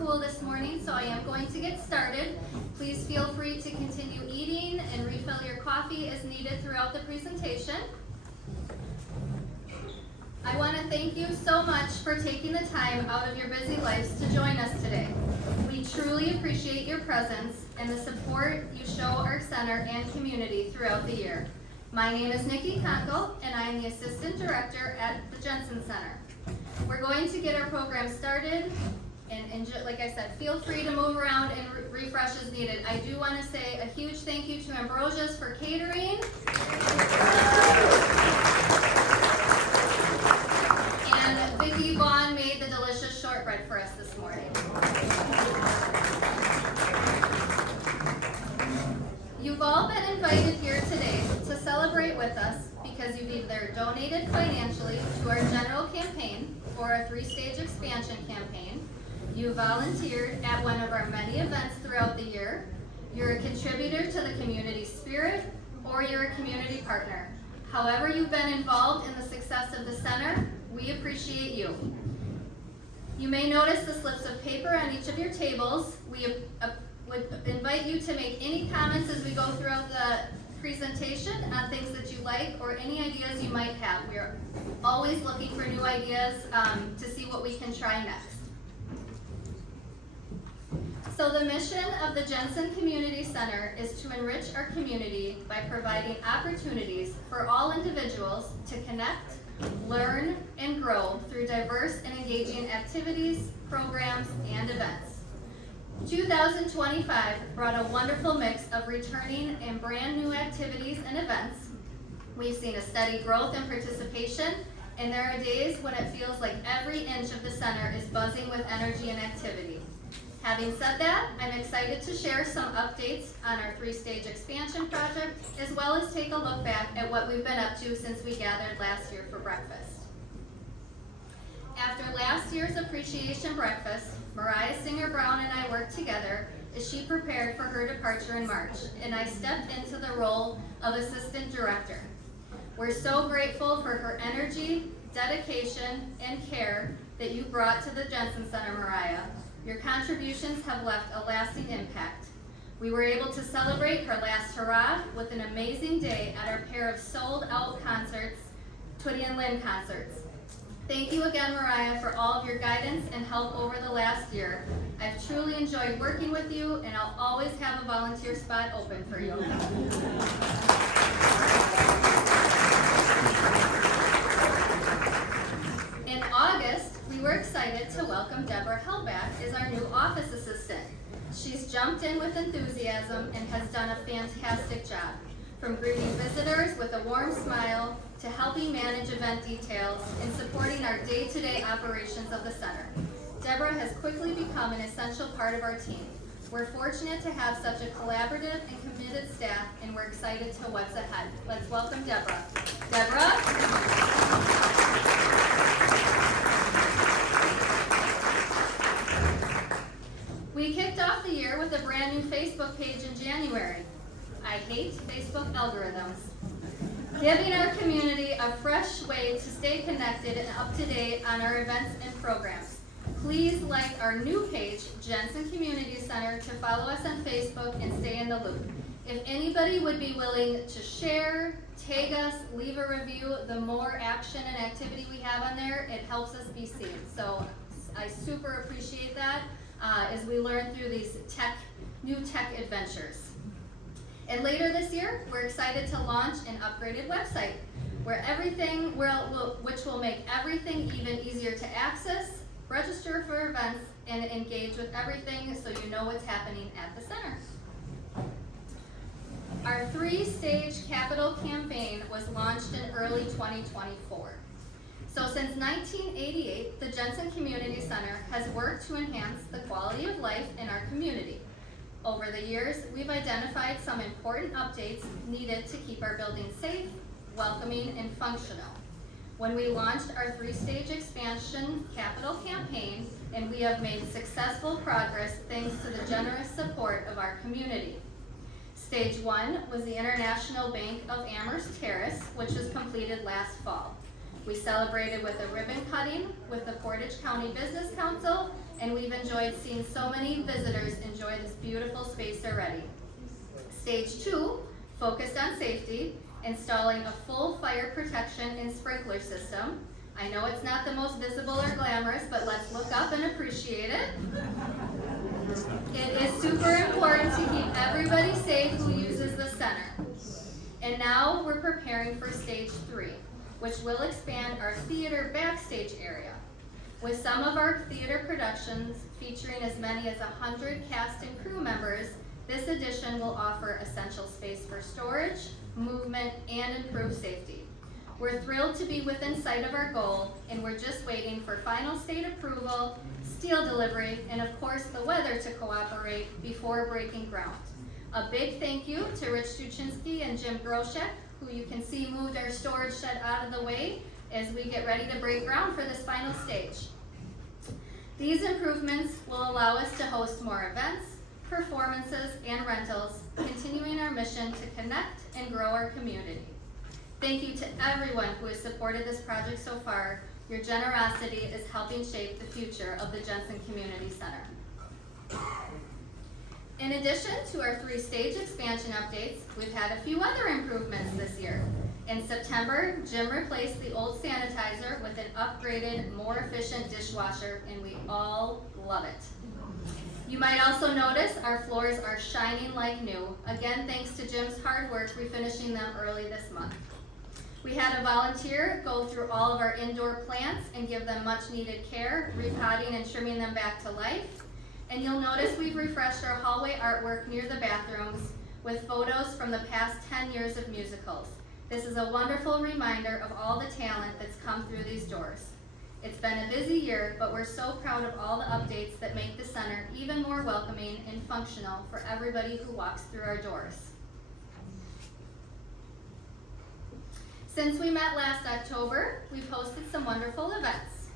school this morning, so I am going to get started. Please feel free to continue eating and refill your coffee as needed throughout the presentation. I want to thank you so much for taking the time out of your busy lives to join us today. We truly appreciate your presence and the support you show our center and community throughout the year. My name is Nikki Conkle, and I am the Assistant Director at the Jensen Center. We're going to get our program started, and like I said, feel free to move around and refresh as needed. I do want to say a huge thank you to Ambrosia's for catering. And Vicki Vaughn made the delicious shortbread for us this morning. You've all been invited here today to celebrate with us because you've either donated financially to our general campaign or our three-stage expansion campaign, you volunteered at one of our many events throughout the year, you're a contributor to the community spirit, or you're a community partner. However you've been involved in the success of the center, we appreciate you. You may notice the slips of paper on each of your tables. We would invite you to make any comments as we go throughout the presentation on things that you like or any ideas you might have. We're always looking for new ideas to see what we can try next. So the mission of the Jensen Community Center is to enrich our community by providing opportunities for all individuals to connect, learn, and grow through diverse and engaging activities, programs, and events. 2025 brought a wonderful mix of returning and brand new activities and events. We've seen a steady growth in participation, and there are days when it feels like every inch of the center is buzzing with energy and activity. Having said that, I'm excited to share some updates on our three-stage expansion project, as well as take a look back at what we've been up to since we gathered last year for breakfast. After last year's appreciation breakfast, Mariah Singer-Brown and I worked together as she prepared for her departure in March, and I stepped into the role of Assistant Director. We're so grateful for her energy, dedication, and care that you brought to the Jensen Center, Mariah. Your contributions have left a lasting impact. We were able to celebrate her last hurrah with an amazing day at our pair of sold-out concerts, Twitty and Lynn concerts. Thank you again, Mariah, for all of your guidance and help over the last year. I've truly enjoyed working with you, and I'll always have a volunteer spot open for you. In August, we were excited to welcome Deborah Hellback as our new office assistant. She's jumped in with enthusiasm and has done a fantastic job, from greeting visitors with a warm smile to helping manage event details and supporting our day-to-day operations of the center. Deborah has quickly become an essential part of our team. We're fortunate to have such a collaborative and committed staff, and we're excited to what's ahead. Let's welcome Deborah. Deborah? We kicked off the year with a brand new Facebook page in January. I hate Facebook algorithms. Giving our community a fresh way to stay connected and up to date on our events and programs. Please like our new page, Jensen Community Center, to follow us on Facebook and stay in the loop. If anybody would be willing to share, tag us, leave a review, the more action and activity we have on there, it helps us be seen. So I super appreciate that as we learn through these new tech adventures. And later this year, we're excited to launch an upgraded website which will make everything even easier to access, register for events, and engage with everything so you know what's happening at the center. Our three-stage capital campaign was launched in early 2024. So since 1988, the Jensen Community Center has worked to enhance the quality of life in our community. Over the years, we've identified some important updates needed to keep our buildings safe, welcoming, and functional. When we launched our three-stage expansion capital campaign, and we have made successful progress thanks to the generous support of our community. Stage 1 was the International Bank of Amherst Terrace, which was completed last fall. We celebrated with a ribbon cutting with the Portage County Business Council and we've enjoyed seeing so many visitors enjoy this beautiful space already. Stage 2 focused on safety, installing a full fire protection and sprinkler system. I know it's not the most visible or glamorous, but let's look up and appreciate it. It is super important to keep everybody safe who uses the center. And now we're preparing for stage 3, which will expand our theater backstage area. With some of our theater productions featuring as many as 100 cast and crew members, this addition will offer essential space for storage, movement, and improved safety. We're thrilled to be within sight of our goal, and we're just waiting for final state approval, steel delivery, and of course the weather to cooperate before breaking ground. A big thank you to Rich Tuchinski and Jim Groshek, who you can see moved our storage shed out of the way as we get ready to break ground for this final stage. These improvements will allow us to host more events, performances, and rentals, continuing our mission to connect and grow our community. Thank you to everyone who has supported this project so far. Your generosity is helping shape the future of the Jensen Community Center. In addition to our 3-stage expansion updates, we've had a few other improvements this year. In September, Jim replaced the old sanitizer with an upgraded, more efficient dishwasher, and we all love it. You might also notice our floors are shining like new, again thanks to Jim's hard work refinishing them early this month. We had a volunteer go through all of our indoor plants and give them much needed care, repotting and trimming them back to life. And you'll notice we've refreshed our hallway artwork near the bathrooms with photos from the past 10 years of musicals. This is a wonderful reminder of all the talent that's come through these doors. It's been a busy year, but we're so proud of all the updates that make the center even more welcoming and functional for everybody who walks through our doors. Since we met last October, we've hosted some wonderful events.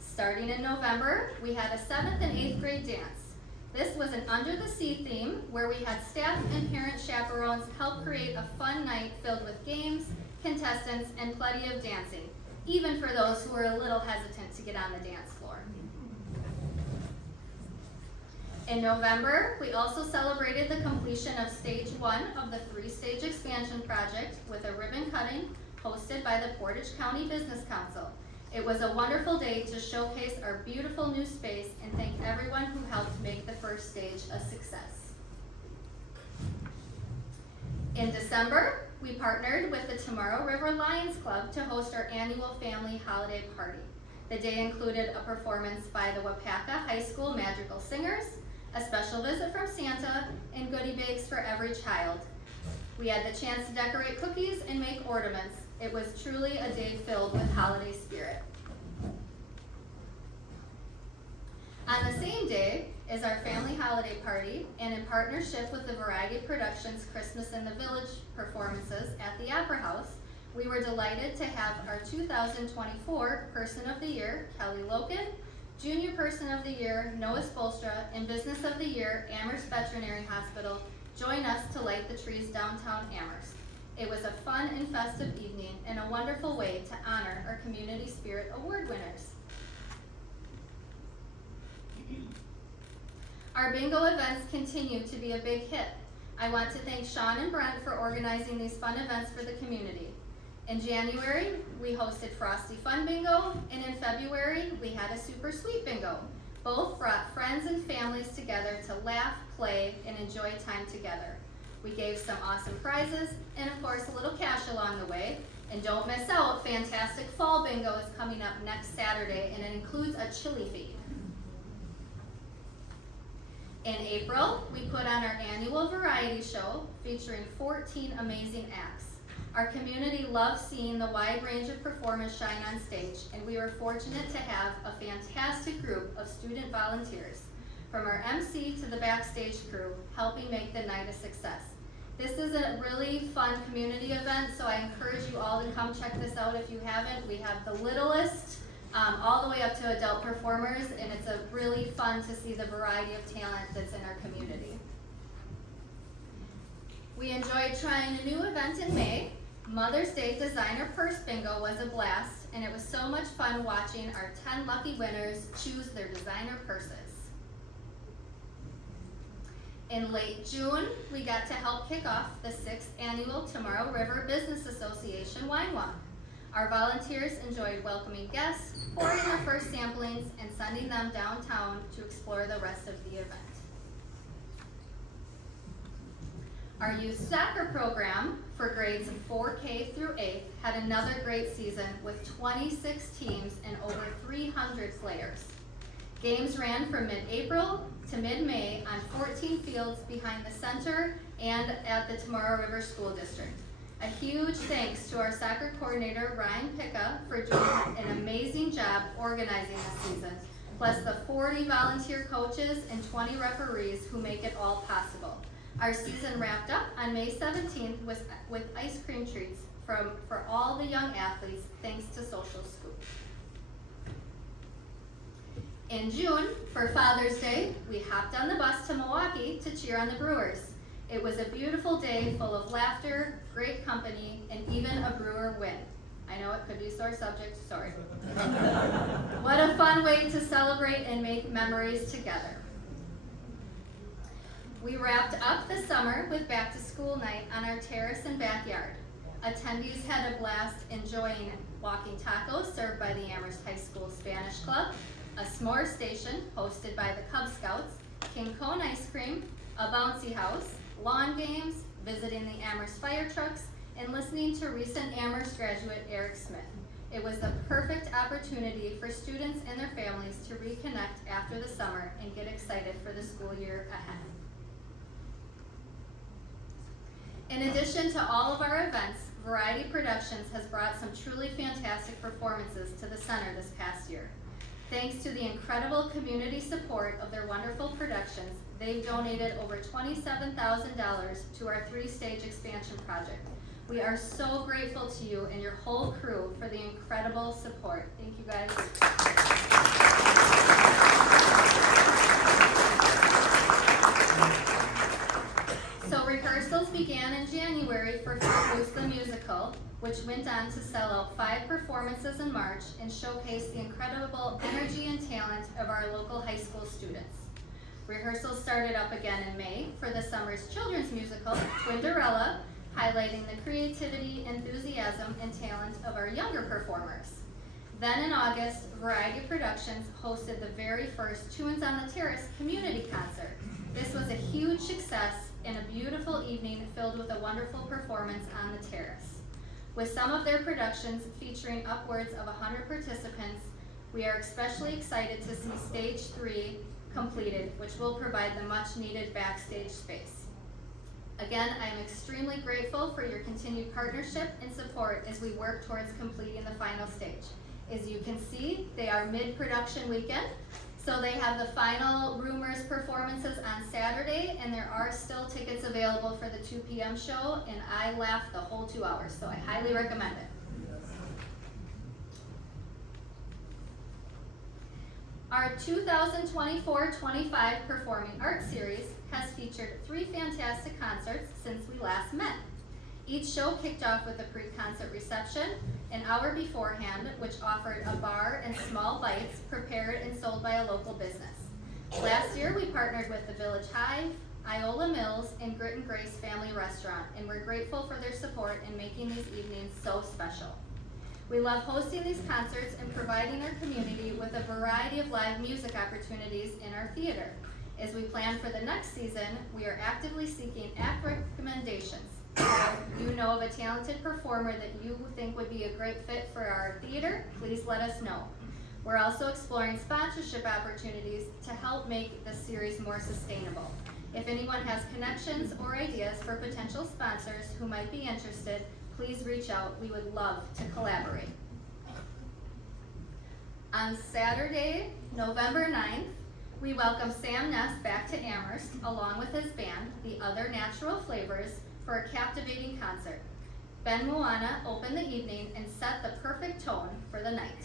Starting in November, we had a 7th and 8th grade dance. This was an Under the Sea theme where we had staff and parent chaperones help create a fun night filled with games, contestants, and plenty of dancing, even for those who were a little hesitant to get on the dance floor. In November, we also celebrated the completion of stage 1 of the 3-stage expansion project with a ribbon cutting hosted by the Portage County Business Council. It was a wonderful day to showcase our beautiful new space and thank everyone who helped make the first stage a success. In December, we partnered with the Tomorrow River Lions Club to host our annual family holiday party. The day included a performance by the Wapaka High School Madrigal Singers, a special visit from Santa, and goodie bags for every child. We had the chance to decorate cookies and make ornaments. It was truly a day filled with holiday spirit. On the same day is our family holiday party, and in partnership with the Variety Productions Christmas in the Village performances at the Opera House, we were delighted to have our 2024 Person of the Year, Kelly Loken, Junior Person of the Year, Noah Spolstra, and Business of the Year, Amherst Veterinary Hospital, join us to light the trees downtown Amherst. It was a fun and festive evening and a wonderful way to honor our Community Spirit Award winners. Our bingo events continue to be a big hit. I want to thank Sean and Brent for organizing these fun events for the community. In January, we hosted Frosty Fun Bingo, and in February, we had a Super Sweet Bingo. Both brought friends and families together to laugh, play, and enjoy time together. We gave some awesome prizes, and of course, a little cash along the way. And don't miss out, Fantastic Fall Bingo is coming up next Saturday, and it includes a chili feed. In April, we put on our annual variety show featuring 14 amazing acts. Our community loves seeing the wide range of performers shine on stage, and we were fortunate to have a fantastic group of student volunteers, from our MC to the backstage crew, helping make the night a success. This is a really fun community event, so I encourage you all to come check this out if you haven't. We have the littlest all the way up to adult performers, and it's a really fun to see the variety of talent that's in our community. We enjoyed trying a new event in May. Mother's Day Designer Purse Bingo was a blast, and it was so much fun watching our 10 lucky winners choose their designer purses. In late June, we got to help kick off the 6th annual Tomorrow River Business Association Wine Walk. Our volunteers enjoyed welcoming guests, pouring their first samplings, and sending them downtown to explore the rest of the event. Our youth soccer program for grades 4K through 8th had another great season with 26 teams and over 300 players. Games ran from mid-April to mid-May on 14 fields behind the center and at the Tomorrow River School District. A huge thanks to our soccer coordinator, Ryan Picca, for doing an amazing job organizing this season, plus the 40 volunteer coaches and 20 referees who make it all possible. Our season wrapped up on May 17th with ice cream treats for all the young athletes, thanks to Social Scoop. In June, for Father's Day, we hopped on the bus to Milwaukee to cheer on the Brewers. It was a beautiful day full of laughter, great company, and even a Brewer win. I know it could be sore subject, sorry. What a fun way to celebrate and make memories together. We wrapped up the summer with back to school night on our terrace and backyard. Attendees had a blast enjoying walking tacos served by the Amherst High School Spanish Club, a s'more station hosted by the Cub Scouts, King Cone ice cream, a bouncy house, lawn games, visiting the Amherst fire trucks, and listening to recent Amherst graduate Eric Smith. It was the perfect opportunity for students and their families to reconnect after the summer and get excited for the school year ahead. In addition to all of our events, Variety Productions has brought some truly fantastic performances to the center this past year. Thanks to the incredible community support of their wonderful productions, they've donated over $27,000 to our 3-stage expansion project. We are so grateful to you and your whole crew for the incredible support. Thank you guys. So rehearsals began in January for Footloose the Musical, which went on to sell out 5 performances in March and showcase the incredible energy and talent of our local high school students. Rehearsals started up again in May for the summer's children's musical, Twinderella, highlighting the creativity, enthusiasm, and talent of our younger performers. Then in August, Variety Productions hosted the very first Tunes on the Terrace community concert. This was a huge success and a beautiful evening filled with a wonderful performance on the terrace. With some of their productions featuring upwards of 100 participants, we are especially excited to see Stage 3 completed, which will provide the much needed backstage space. Again, I am extremely grateful for your continued partnership and support as we work towards completing the final stage. As you can see, they are mid-production weekend, so they have the final Rumors performances on Saturday, and there are still tickets available for the 2 p.m. show, and I laughed the whole 2 hours, so I highly recommend it. Our 2024-25 Performing Arts Series has featured 3 fantastic concerts since we last met. Each show kicked off with a pre-concert reception an hour beforehand, which offered a bar and small bites prepared and sold by a local business. Last year, we partnered with the Village Hive, Iola Mills, and Grit and Grace Family Restaurant, and we're grateful for their support in making these evenings so special. We love hosting these concerts and providing our community with a variety of live music opportunities in our theater. As we plan for the next season, we are actively seeking act recommendations. If you know of a talented performer that you think would be a great fit for our theater, please let us know. We're also exploring sponsorship opportunities to help make the series more sustainable. If anyone has connections or ideas for potential sponsors who might be interested, please reach out. We would love to collaborate. On Saturday, November 9th, we welcome Sam Ness back to Amherst along with his band, The Other Natural Flavors, for a captivating concert. Ben Moana opened the evening and set the perfect tone for the night.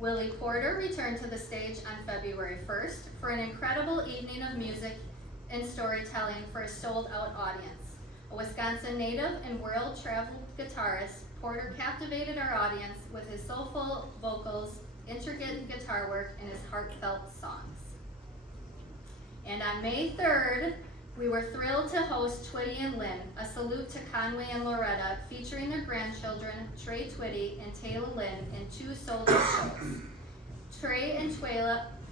Willie Porter returned to the stage on February 1st for an incredible evening of music and storytelling for a sold-out audience. A Wisconsin native and world-traveled guitarist, Porter captivated our audience with his soulful vocals, intricate guitar work, and his heartfelt songs. And on May 3rd, we were thrilled to host Twitty and Lynn, a salute to Conway and Loretta, featuring their grandchildren, Trey Twitty and Taylor Lynn, in 2 solo shows. Trey and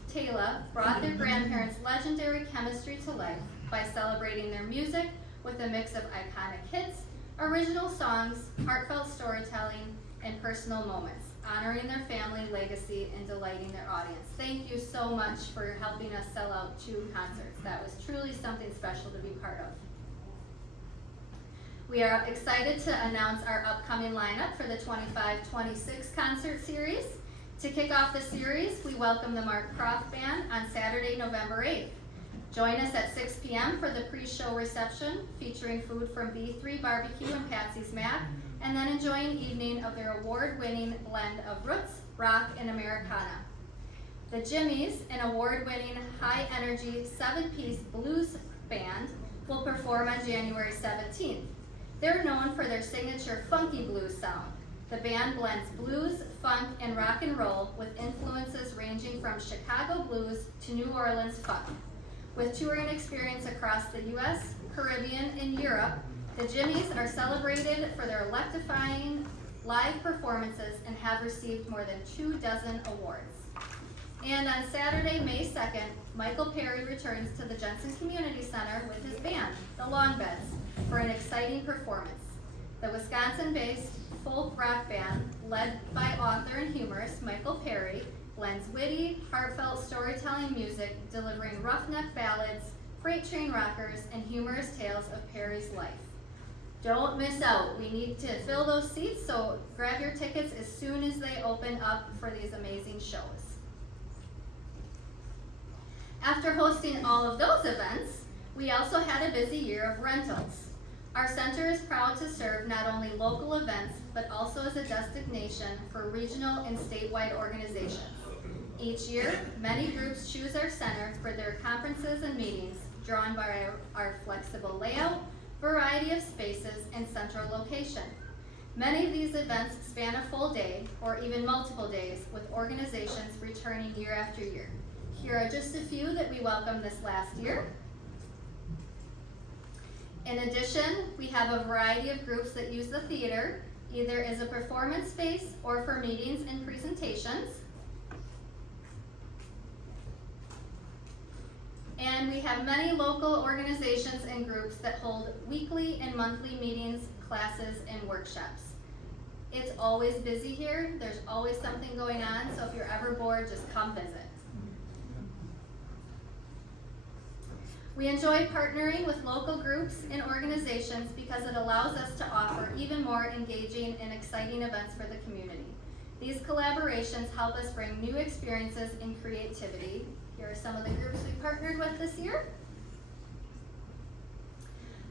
Taylor brought their grandparents' legendary chemistry to life by celebrating their music with a mix of iconic hits, original songs, heartfelt storytelling, and personal moments, honoring their family legacy and delighting their audience. Thank you so much for helping us sell out 2 concerts. That was truly something special to be part of. We are excited to announce our upcoming lineup for the 25-26 concert series. To kick off the series, we welcome the Mark Croft Band on Saturday, November 8th. Join us at 6 p.m. for the pre-show reception featuring food from B3 Barbecue and Patsy's Mac, and then enjoy an evening of their award-winning blend of roots, rock, and Americana. The Jimmies, an award-winning high-energy 7-piece blues band, will perform on January 17th. They're known for their signature funky blues sound. The band blends blues, funk, and rock and roll with influences ranging from Chicago blues to New Orleans funk. With touring experience across the U.S., Caribbean, and Europe, the Jimmies are celebrated for their electrifying live performances and have received more than 24 awards. And on Saturday, May 2nd, Michael Perry returns to the Jensen Community Center with his band, the Longbeds, for an exciting performance. The Wisconsin-based folk rock band, led by author and humorist Michael Perry, blends witty, heartfelt storytelling music, delivering roughneck ballads, freight train rockers, and humorous tales of Perry's life. Don't miss out. We need to fill those seats, so grab your tickets as soon as they open up for these amazing shows. After hosting all of those events, we also had a busy year of rentals. Our center is proud to serve not only local events, but also as a destination for regional and statewide organizations. Each year, many groups choose our center for their conferences and meetings, drawn by our flexible layout, variety of spaces, and central location. Many of these events span a full day or even multiple days, with organizations returning year after year. Here are just a few that we welcomed this last year. In addition, we have a variety of groups that use the theater, either as a performance space or for meetings and presentations. And we have many local organizations and groups that hold weekly and monthly meetings, classes, and workshops. It's always busy here. There's always something going on, so if you're ever bored, just come visit. We enjoy partnering with local groups and organizations because it allows us to offer even more engaging and exciting events for the community. These collaborations help us bring new experiences and creativity. Here are some of the groups we partnered with this year.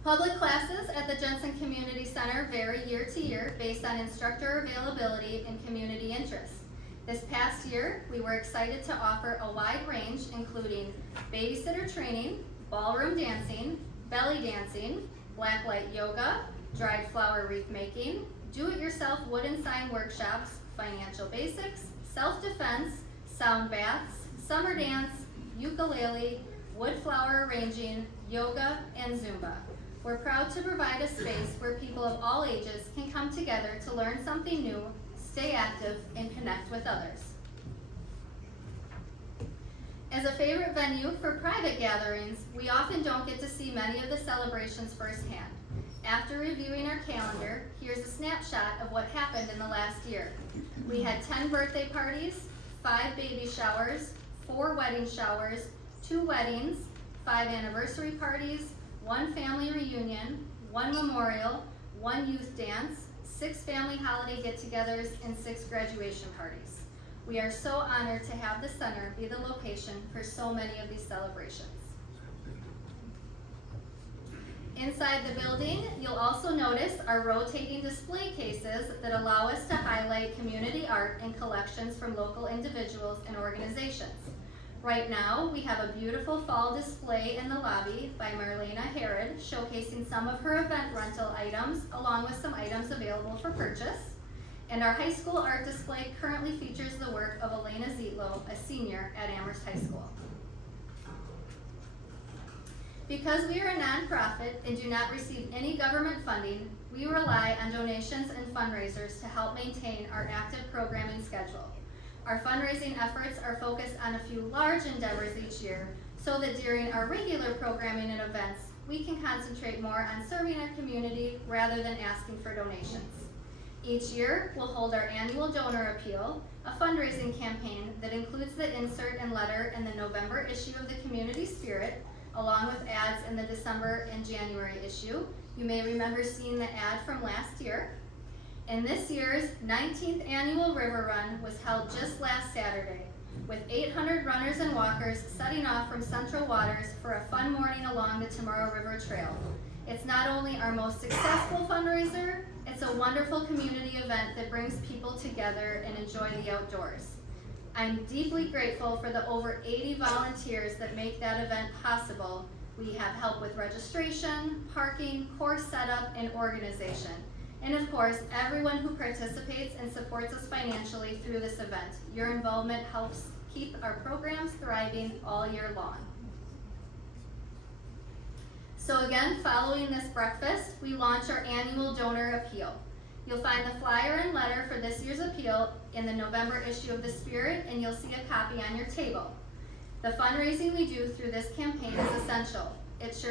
Public classes at the Jensen Community Center vary year to year based on instructor availability and community interest. This past year, we were excited to offer a wide range, including babysitter training, ballroom dancing, belly dancing, blacklight yoga, dried flower wreath making, do-it-yourself wooden sign workshops, financial basics, self-defense, sound baths, summer dance, ukulele, wood flower arranging, yoga, and Zumba. We're proud to provide a space where people of all ages can come together to learn something new, stay active, and connect with others. As a favorite venue for private gatherings, we often don't get to see many of the celebrations firsthand. After reviewing our calendar, here's a snapshot of what happened in the last year. We had 10 birthday parties, 5 baby showers, 4 wedding showers, 2 weddings, 5 anniversary parties, 1 family reunion, 1 memorial, 1 youth dance, 6 family holiday get-togethers, and 6 graduation parties. We are so honored to have the center be the location for so many of these celebrations. Inside the building, you'll also notice our rotating display cases that allow us to highlight community art and collections from local individuals and organizations. Right now, we have a beautiful fall display in the lobby by Marlena Herod, showcasing some of her event rental items, along with some items available for purchase. And our high school art display currently features the work of Elena Zietlow, a senior at Amherst High School. Because we are a nonprofit and do not receive any government funding, we rely on donations and fundraisers to help maintain our active programming schedule. Our fundraising efforts are focused on a few large endeavors each year, so that during our regular programming and events, we can concentrate more on serving our community rather than asking for donations. Each year, we'll hold our annual donor appeal, a fundraising campaign that includes the insert and letter in the November issue of the Community Spirit, along with ads in the December and January issue. You may remember seeing the ad from last year. And this year's 19th annual River Run was held just last Saturday, with 800 runners and walkers setting off from Central Waters for a fun morning along the Tomorrow River Trail. It's not only our most successful fundraiser, it's a wonderful community event that brings people together and enjoy the outdoors. I'm deeply grateful for the over 80 volunteers that make that event possible. We have help with registration, parking, course setup, and organization. And of course, everyone who participates and supports us financially through this event. Your involvement helps keep our programs thriving all year long. So again, following this breakfast, we launch our annual donor appeal. You'll find the flyer and letter for this year's appeal in the November issue of the Spirit, and you'll see a copy on your table. The fundraising we do through this campaign is essential. It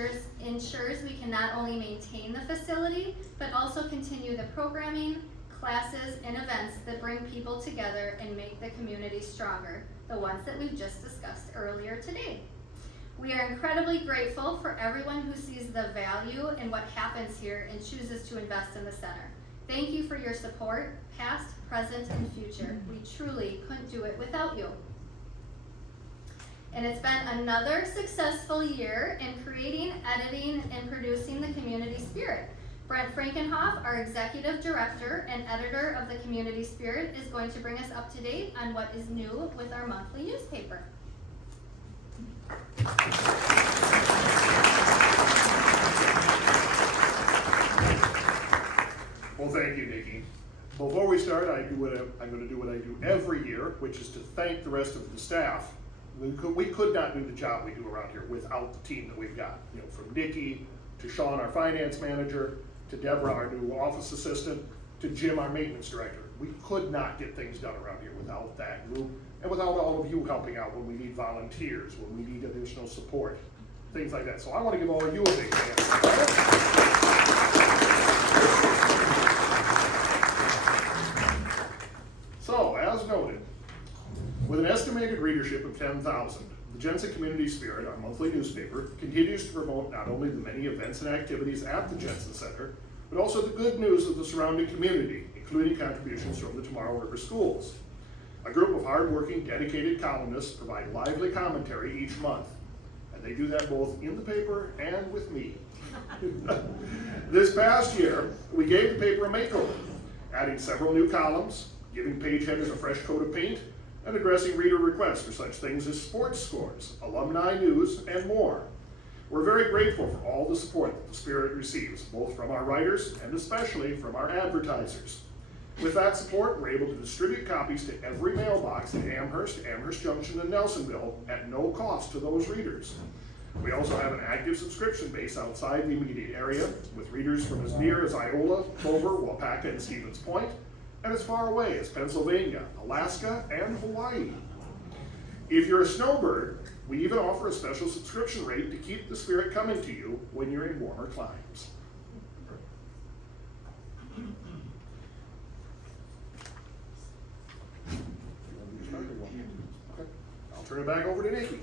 ensures we can not only maintain the facility, but also continue the programming, classes, and events that bring people together and make the community stronger, the ones that we've just discussed earlier today. We are incredibly grateful for everyone who sees the value in what happens here and chooses to invest in the center. Thank you for your support, past, present, and future. We truly couldn't do it without you. And it's been another successful year in creating, editing, and producing the Community Spirit. Brent Frankenhoff, our Executive Director and Editor of the Community Spirit, is going to bring us up to date on what is new with our monthly newspaper. Well, thank you, Nikki. Before we start, I'm going to do what I do every year, which is to thank the rest of the staff. We could not do the job we do around here without the team that we've got. You know, from Nikki to Sean, our finance manager, to Deborah, our new office assistant, to Jim, our maintenance director. We could not get things done around here without that group and without all of you helping out when we need volunteers, when we need additional support, things like that. So I want to give all of you a big hand. So, as noted, with an estimated readership of 10,000, the Jensen Community Spirit, our monthly newspaper, continues to promote not only the many events and activities at the Jensen Center, but also the good news of the surrounding community, including contributions from the Tomorrow River Schools. A group of hardworking, dedicated columnists provide lively commentary each month, and they do that both in the paper and with me. This past year, we gave the paper a makeover, adding several new columns, giving page headers a fresh coat of paint, and addressing reader requests for such things as sports scores, alumni news, and more. We're very grateful for all the support that the Spirit receives, both from our writers and especially from our advertisers. With that support, we're able to distribute copies to every mailbox in Amherst, Amherst Junction, and Nelsonville at no cost to those readers. We also have an active subscription base outside the immediate area, with readers from as near as Iola, Clover, Wapaka, and Stevens Point, and as far away as Pennsylvania, Alaska, and Hawaii. If you're a snowbird, we even offer a special subscription rate to keep the Spirit coming to you when you're in warmer climes. Okay. I'll turn it back over to Nikki.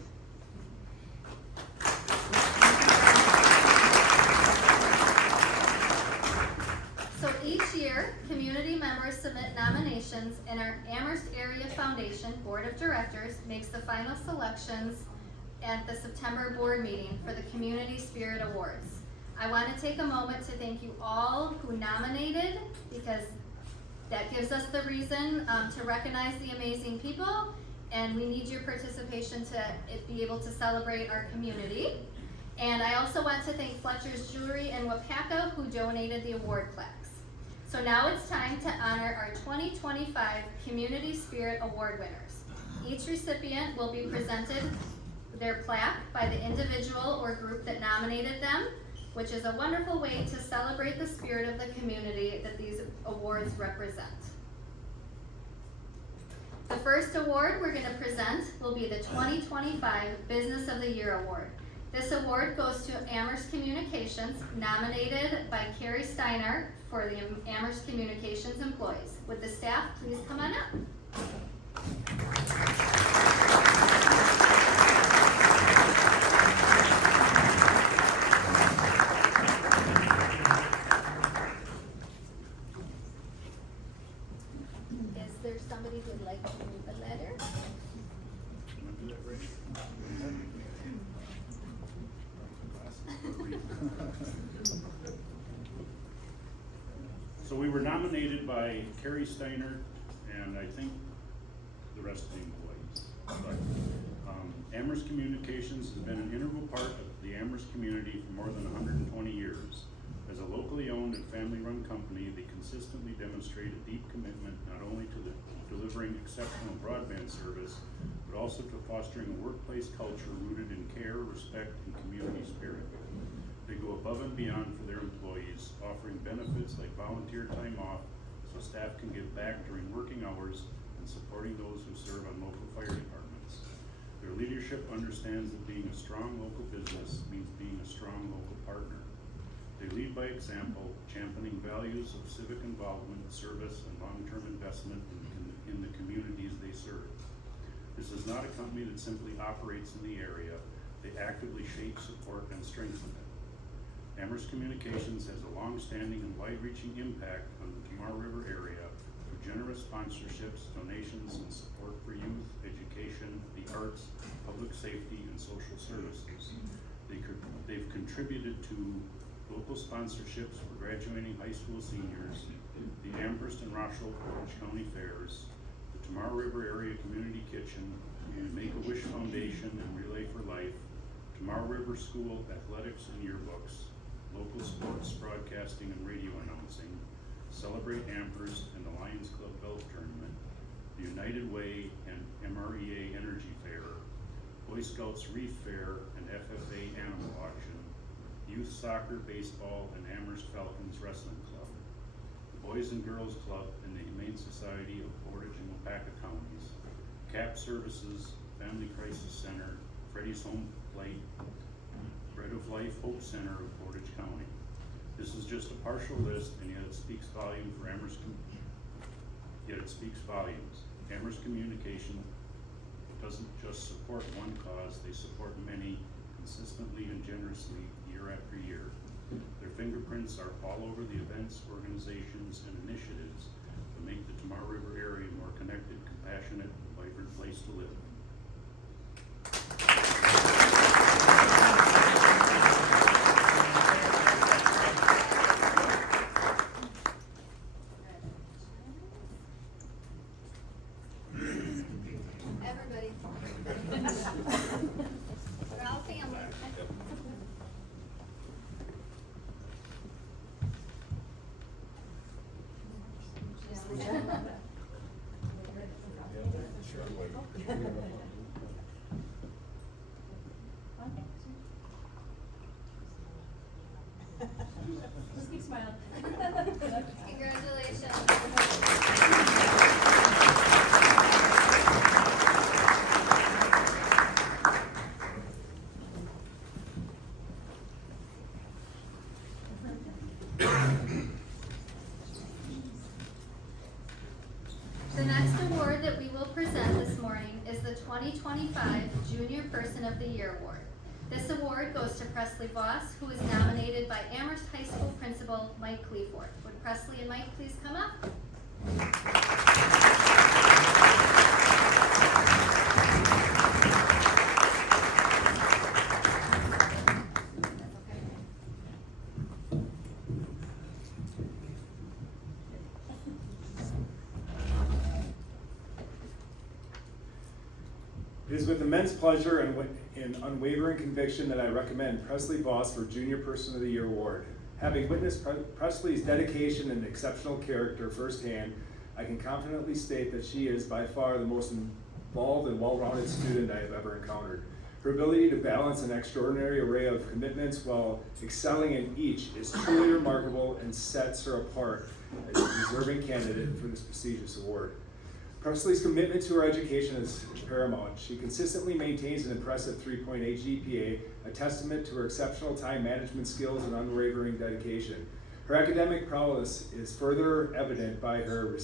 So each year, community members submit nominations, and our Amherst Area Foundation Board of Directors makes the final selections at the September board meeting for the Community Spirit Awards. I want to take a moment to thank you all who nominated, because that gives us the reason to recognize the amazing people, and we need your participation to be able to celebrate our community. And I also want to thank Fletcher's Jewelry in Wapaka, who donated the award plaques. So now it's time to honor our 2025 Community Spirit Award winners. Each recipient will be presented their plaque by the individual or group that nominated them, which is a wonderful way to celebrate the spirit of the community that these awards represent. The first award we're going to present will be the 2025 Business of the Year Award. This award goes to Amherst Communications, nominated by Carrie Steiner for the Amherst Communications employees. Would the staff please come on up? Is there somebody who would like to read the letter? So we were nominated by Carrie Steiner and I think the rest of the employees. But Amherst Communications has been an integral part of the Amherst community for more than 120 years. As a locally owned and family-run company, they consistently demonstrate a deep commitment not only to delivering exceptional broadband service, but also to fostering a workplace culture rooted in care, respect, and community spirit. They go above and beyond for their employees, offering benefits like volunteer time off so staff can give back during working hours and supporting those who serve on local fire departments. Their leadership understands that being a strong local business means being a strong local partner. They lead by example, championing values of civic involvement, service, and long-term investment in the communities they serve. This is not a company that simply operates in the area. They actively shape, support, and strengthen it. Amherst Communications has a long-standing and wide-reaching impact on the Tomorrow River area through generous sponsorships, donations, and support for youth, education, the arts, public safety, and social services. They've contributed to local sponsorships for graduating high school seniors, the Amherst and Rochelle Portage County Fairs, the Tomorrow River Area Community Kitchen, the Make-A-Wish Foundation and Relay for Life, Tomorrow River School Athletics and Yearbooks, local sports broadcasting and radio announcing, Celebrate Amherst and the Lions Club Golf Tournament, the United Way and MREA Energy Fair, Boy Scouts Reef Fair and FFA Animal Auction, Youth Soccer, Baseball, and Amherst Falcons Wrestling Club, the Boys and Girls Club and the Humane Society of Portage and Wapaka Counties, CAP Services, Family Crisis Center, Freddie's Home Plate, Bread of Life Hope Center of Portage County. This is just a partial list, and yet it speaks volumes. Amherst Communication doesn't just support one cause, they support many consistently and generously year after year. Their fingerprints are all over the events, organizations, and initiatives that make the Tomorrow River area a more connected, compassionate, and vibrant place to live. Everybody. We're all family. Just keep smiling. Congratulations. The next award that we will present this morning is the 2025 Junior Person of the Year Award. This award goes to Presley Voss, who is nominated by Amherst High School Principal Mike Cleaforth. Would Presley and Mike please come up? It is with immense pleasure and unwavering conviction that I recommend Presley Voss for Junior Person of the Year Award. Having witnessed Presley's dedication and exceptional character firsthand, I can confidently state that she is by far the most involved and well-rounded student I have ever encountered. Her ability to balance an extraordinary array of commitments while excelling in each is truly remarkable and sets her apart as a deserving candidate for this prestigious award. Presley's commitment to her education is paramount. She consistently maintains an impressive 3.8 GPA, a testament to her exceptional time management skills and unwavering dedication. Her academic prowess is further evident by her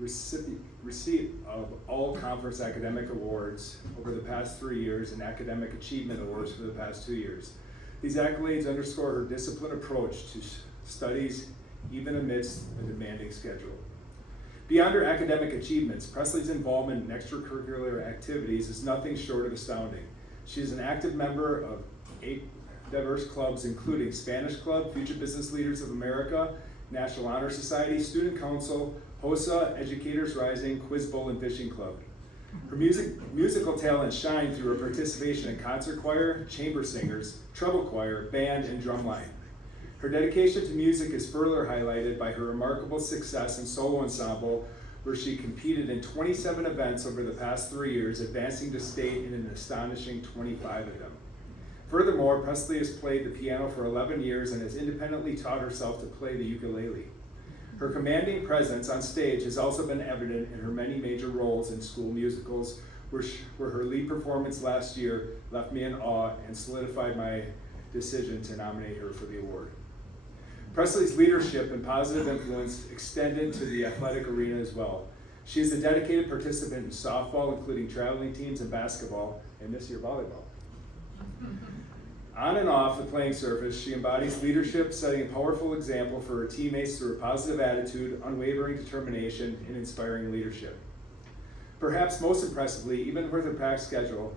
receipt of all conference academic awards over the past 3 years and academic achievement awards for the past 2 years. These accolades underscore her disciplined approach to studies, even amidst a demanding schedule. Beyond her academic achievements, Presley's involvement in extracurricular activities is nothing short of astounding. She is an active member of 8 diverse clubs, including Spanish Club, Future Business Leaders of America, National Honor Society, Student Council, HOSA, Educators Rising, Quiz Bowl, and Fishing Club. Her musical talents shine through her participation in concert choir, chamber singers, treble choir, band, and drumline. Her dedication to music is further highlighted by her remarkable success in solo ensemble, where she competed in 27 events over the past 3 years, advancing to state in an astonishing 25 of them. Furthermore, Presley has played the piano for 11 years and has independently taught herself to play the ukulele. Her commanding presence on stage has also been evident in her many major roles in school musicals, where her lead performance last year left me in awe and solidified my decision to nominate her for the award. Presley's leadership and positive influence extended to the athletic arena as well. She is a dedicated participant in softball, including traveling teams and basketball, and this year volleyball. On and off the playing surface, she embodies leadership, setting a powerful example for her teammates through a positive attitude, unwavering determination, and inspiring leadership. Perhaps most impressively, even with her packed schedule,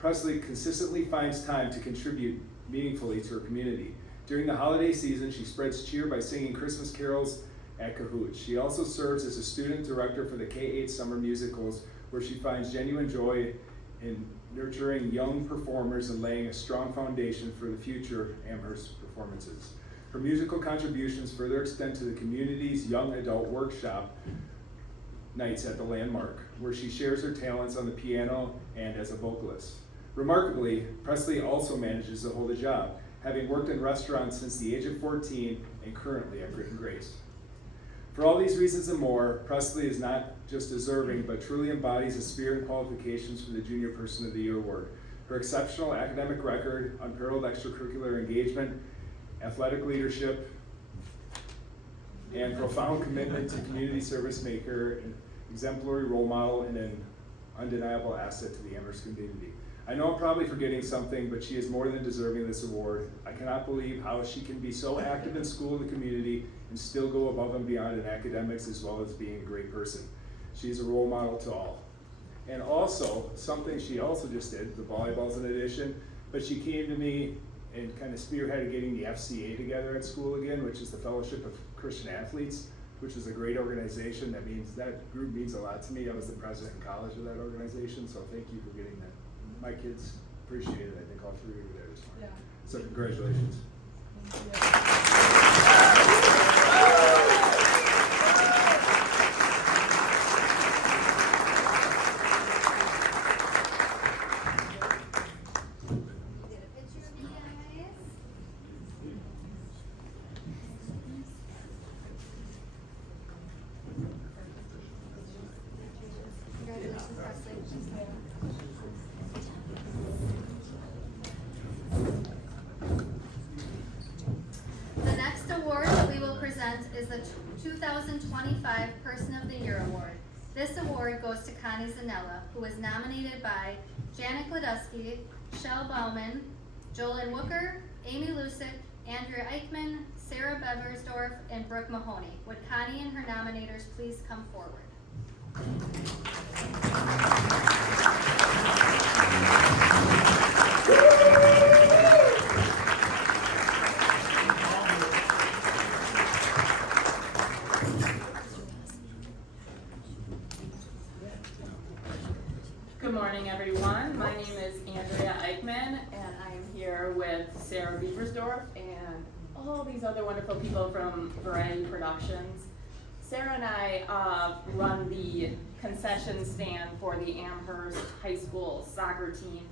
Presley consistently finds time to contribute meaningfully to her community. During the holiday season, she spreads cheer by singing Christmas carols at Cahoots. She also serves as a student director for the K-8 summer musicals, where she finds genuine joy in nurturing young performers and laying a strong foundation for the future Amherst performances. Her musical contributions further extend to the community's young adult workshop nights at the Landmark, where she shares her talents on the piano and as a vocalist. Remarkably, Presley also manages to hold a job, having worked in restaurants since the age of 14 and currently at Grit and Grace. For all these reasons and more, Presley is not just deserving, but truly embodies the spirit and qualifications for the Junior Person of the Year award. Her exceptional academic record, unparalleled extracurricular engagement, athletic leadership, and profound commitment to community service make her an exemplary role model and an undeniable asset to the Amherst community. I know I'm probably forgetting something, but she is more than deserving of this award. I cannot believe how she can be so active in school and the community and still go above and beyond in academics as well as being a great person. She's a role model to all. And also, something she also just did, the volleyball's an addition, but she came to me and kind of spearheaded getting the FCA together at school again, which is the Fellowship of Christian Athletes, which is a great organization. That group means a lot to me. I was the president in college of that organization, so thank you for getting that. My kids appreciate it. I think all 3 were there this morning. Yeah. So congratulations. Get a picture of you guys. Congratulations, Presley. The next award that we will present is the 2025 Person of the Year Award. This award goes to Connie Zanella, who was nominated by Janet Gladusky, Shell Bauman, Jolyn Wooker, Amy Lusick, Andrea Eichman, Sarah Beversdorf, and Brooke Mahoney. Would Connie and her nominators please come forward? Good morning, everyone. My name is Andrea Eichman, and I am here with Sarah Beversdorf and all these other wonderful people from Variety Productions. Sarah and I run the concession stand for the Amherst High School soccer team,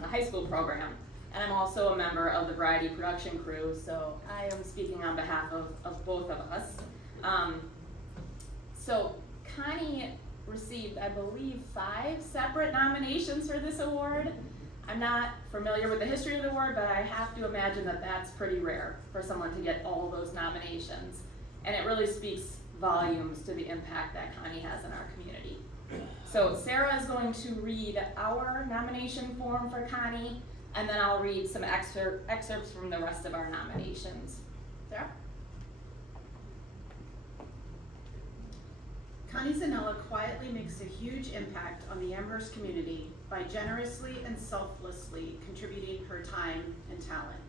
the high school program. And I'm also a member of the Variety Production Crew, so I am speaking on behalf of both of us. So Connie received, I believe, 5 separate nominations for this award. I'm not familiar with the history of the award, but I have to imagine that that's pretty rare for someone to get all those nominations. And it really speaks volumes to the impact that Connie has in our community. So Sarah is going to read our nomination form for Connie, and then I'll read some excerpts from the rest of our nominations. Sarah? Connie Zanella quietly makes a huge impact on the Amherst community by generously and selflessly contributing her time and talent.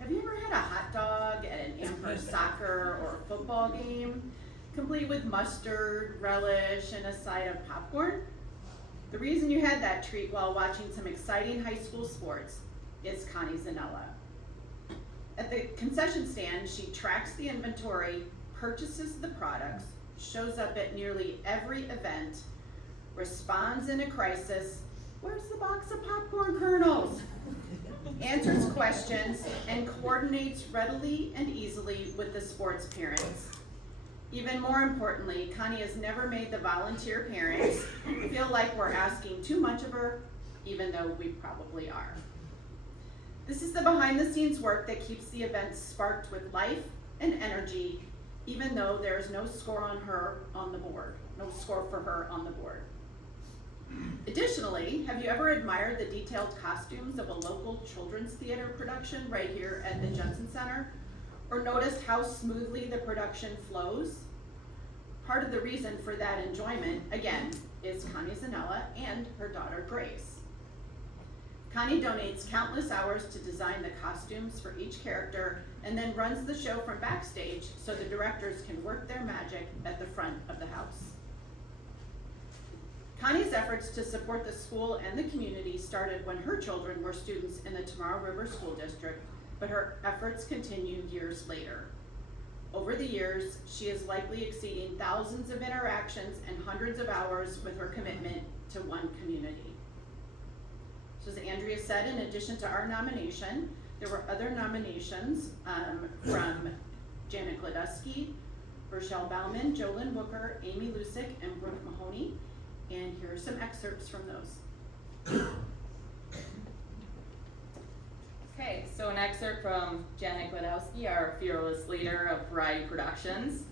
Have you ever had a hot dog at an Amherst soccer or football game, complete with mustard, relish, and a side of popcorn? The reason you had that treat while watching some exciting high school sports is Connie Zanella. At the concession stand, she tracks the inventory, purchases the products, shows up at nearly every event, responds in a crisis, "Where's the box of popcorn kernels?" answers questions, and coordinates readily and easily with the sports parents. Even more importantly, Connie has never made the volunteer parents feel like we're asking too much of her, even though we probably are. This is the behind-the-scenes work that keeps the events sparked with life and energy, even though there is no score on her on the board, no score for her on the board. Additionally, have you ever admired the detailed costumes of a local children's theater production right here at the Jensen Center? Or noticed how smoothly the production flows? Part of the reason for that enjoyment, again, is Connie Zanella and her daughter Grace. Connie donates countless hours to design the costumes for each character and then runs the show from backstage so the directors can work their magic at the front of the house. Connie's efforts to support the school and the community started when her children were students in the Tomorrow River School District, but her efforts continue years later. Over the years, she is likely exceeding thousands of interactions and hundreds of hours with her commitment to one community. So as Andrea said, in addition to our nomination, there were other nominations from Janet Gladusky, Rochelle Bauman, Jolyn Wooker, Amy Lusick, and Brooke Mahoney. And here are some excerpts from those. Okay, so an excerpt from Janet Gladowski, our fearless leader of Variety Productions.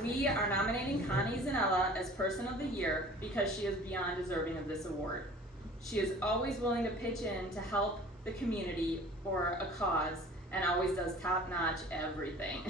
We are nominating Connie Zanella as Person of the Year because she is beyond deserving of this award. She is always willing to pitch in to help the community or a cause and always does top-notch everything.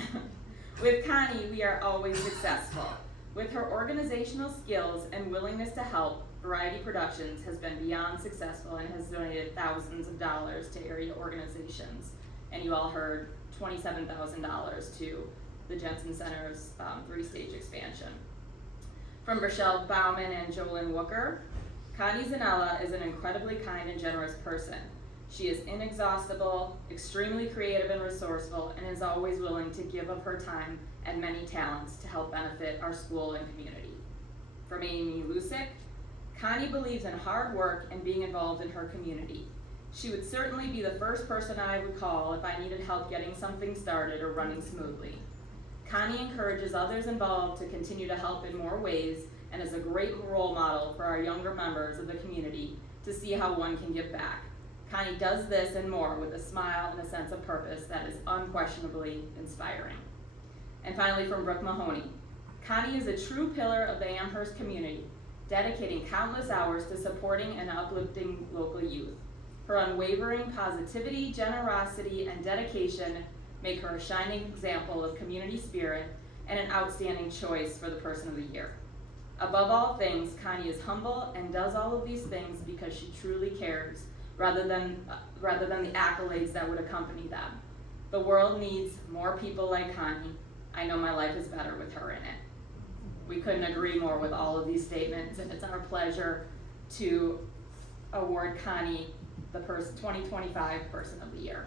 With Connie, we are always successful. With her organizational skills and willingness to help, Variety Productions has been beyond successful and has donated thousands of dollars to area organizations. And you all heard $27,000 to the Jensen Center's 3-stage expansion. From Rochelle Bauman and Jolyn Wooker, Connie Zanella is an incredibly kind and generous person. She is inexhaustible, extremely creative and resourceful, and is always willing to give of her time and many talents to help benefit our school and community. From Amy Lusick, Connie believes in hard work and being involved in her community. She would certainly be the first person I would call if I needed help getting something started or running smoothly. Connie encourages others involved to continue to help in more ways and is a great role model for our younger members of the community to see how one can give back. Connie does this and more with a smile and a sense of purpose that is unquestionably inspiring. And finally, from Brooke Mahoney, Connie is a true pillar of the Amherst community, dedicating countless hours to supporting and uplifting local youth. Her unwavering positivity, generosity, and dedication make her a shining example of community spirit and an outstanding choice for the Person of the Year. Above all things, Connie is humble and does all of these things because she truly cares, rather than the accolades that would accompany them. The world needs more people like Connie. I know my life is better with her in it. We couldn't agree more with all of these statements, and it's our pleasure to award Connie the 2025 Person of the Year.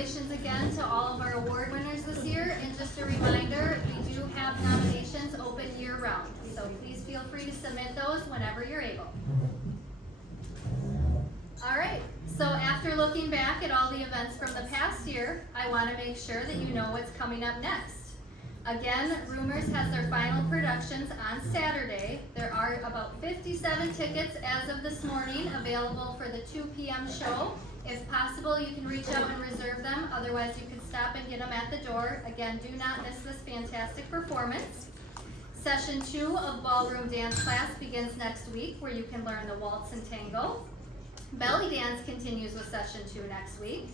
congratulations again to all of our award winners this year, and just a reminder, we do have nominations open year-round, so please feel free to submit those whenever you're able. Alright, so after looking back at all the events from the past year, I want to make sure that you know what's coming up next. Again, Rumors has their final productions on Saturday. There are about 57 tickets as of this morning available for the 2 p.m. show. If possible, you can reach out and reserve them. Otherwise, you can stop and get them at the door. Again, do not miss this fantastic performance. Session 2 of Ballroom Dance Class begins next week, where you can learn the waltz and tango. Belly Dance continues with Session 2 next week.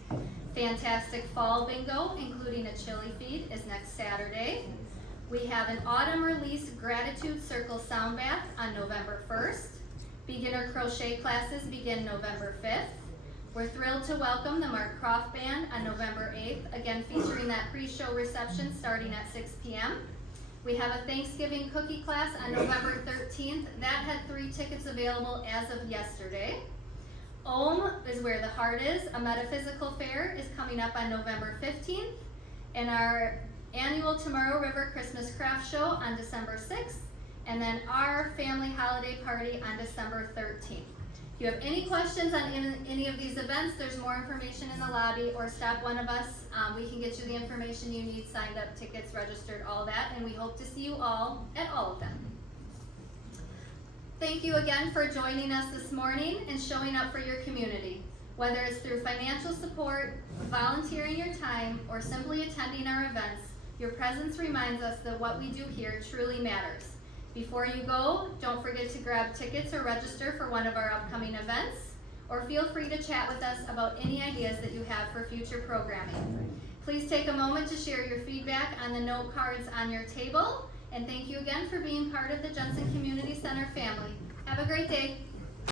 Fantastic Fall Bingo, including a chili feed, is next Saturday. We have an autumn release Gratitude Circle Sound Bath on November 1st. Beginner crochet classes begin November 5th. We're thrilled to welcome the Mark Croft Band on November 8th, again featuring that pre-show reception starting at 6 p.m. We have a Thanksgiving cookie class on November 13th. That had 3 tickets available as of yesterday. Om is where the heart is. A metaphysical fair is coming up on November 15th. And our annual Tomorrow River Christmas Craft Show on December 6th. And then our family holiday party on December 13th. If you have any questions on any of these events, there's more information in the lobby, or stop one of us. We can get you the information you need, signed up, tickets, registered, all that. And we hope to see you all at all of them. Thank you again for joining us this morning and showing up for your community. Whether it's through financial support, volunteering your time, or simply attending our events, your presence reminds us that what we do here truly matters. Before you go, don't forget to grab tickets or register for one of our upcoming events, or feel free to chat with us about any ideas that you have for future programming. Please take a moment to share your feedback on the note cards on your table. And thank you again for being part of the Jensen Community Center family. Have a great day.